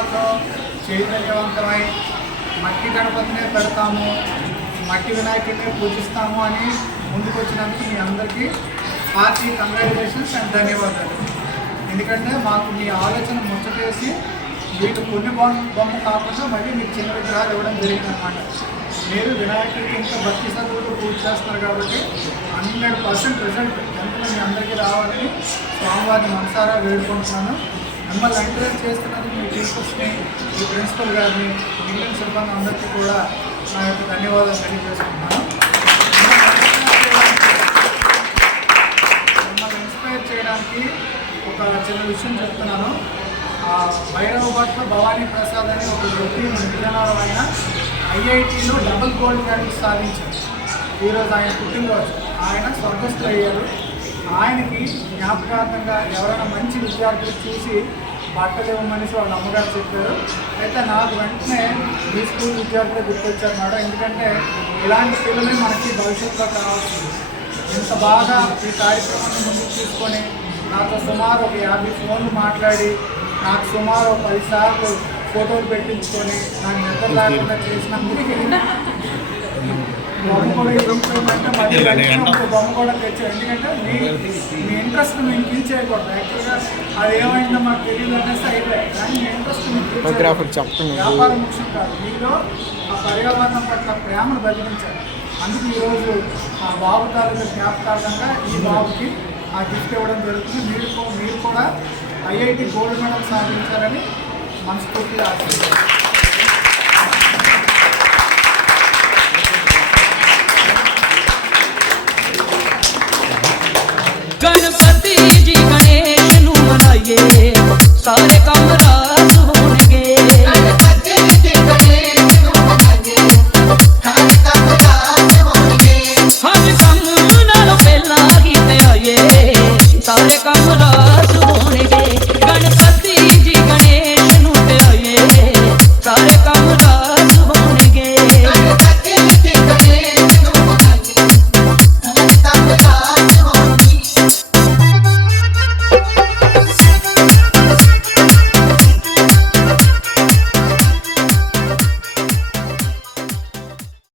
విగ్రహాలతో చైతన్యవంతమై మట్టి గణపతినే పెడతాము, మట్టి వినాయకుడినే పూజిస్తాము అని ముందుకొచ్చినందుకు మీ అందరికీ హార్టీ కంగ్రాచులేషన్స్ అండ్ ధన్యవాదాలు. ఎందుకంటే మాకు మీ ఆలోచన ముచ్చటేసి మీకు కొన్ని బొమ్మ కాకుండా మళ్ళీ మీకు చిన్న విగ్రహాలు ఇవ్వడం జరిగిందన్నమాట. మీరు వినాయకుడికి ఇంకా భక్తి సదువులు పూజ చేస్తున్నారు కాబట్టి 100% రిజల్ట్ వెంటనే మీ అందరికీ రావాలని స్వామివారిని మనసారా వేడుకుంటున్నాను. మిమ్మల్ని ఎంకరేజ్ చేస్తున్నది మీ టీచర్స్ని, మీ ప్రిన్సిపల్ గారిని, మిగిలిన సిబ్బంది అందరికీ కూడా నా యొక్క ధన్యవాదాలు తెలియజేస్తున్నాను. మిమ్మల్ని ఇన్స్పైర్ చేయడానికి ఒక చిన్న విషయం చెప్తున్నాను. భైరవ భట్ల భవానీ ప్రసాద్ అని ఒక వ్యక్తి మన విజయనగరం ఆయన ఐఐటీలో డబుల్ గోల్డ్ మెడల్ సాధించారు. ఈరోజు ఆయన పుట్టినరోజు. ఆయన స్వర్గస్థులు అయ్యారు. ఆయనకి జ్ఞాపకార్థంగా ఎవరైనా మంచి విద్యార్థులు చూసి బట్టలు ఇవ్వమని వాళ్ళ అమ్మగారు చెప్పారు. అయితే నాకు వెంటనే ఈ స్కూల్ విద్యార్థులు గుర్తొచ్చారు మేడం. ఎందుకంటే ఇలాంటి పిల్లలే మనకి భవిష్యత్తులో కావాల్సింది. ఇంత బాగా ఈ కార్యక్రమాన్ని ముందుకు తీసుకొని నాతో సుమారు ఒక 50 ఫోన్లు మాట్లాడి నాకు సుమారు 10 సార్లు ఫోటోలు పెట్టించుకొని నాకు నిద్ర లేకుండా చేసినందుకు బొమ్మ కూడా ఇవ్వమంటే మళ్ళీ బొమ్మ కూడా తెచ్చాను. ఎందుకంటే మీ ఇంట్రెస్ట్ మేము కిల్ చేయకూడదు. యాక్చువల్గా అది ఏమైందో మాకు తెలియదు అనేసి అయిపోయాయి. కానీ మీ ఇంట్రెస్ట్ వ్యాపారం ముఖ్యం కాదు. మీలో ఆ పర్యావరణం పట్ల ప్రేమను బదిలించారు. అందుకు ఈరోజు ఆ బాబు తాలూకు జ్ఞాపకార్థంగా ఈ బాబుకి ఆ గిఫ్ట్ ఇవ్వడం జరుగుతుంది. మీరు కూడా ఐఐటి గోల్డ్ మెడల్ సాధించాలని మనస్ఫూర్తిగా ఆశిస్తున్నాను. गणपति जी गणेश नू मनाइए सारे काम रास होणगे। गणपति जी गणेश नू मनाइए सारे काम रास होणगे। हर काम नालों पहला ही ते आइए सारे काम रास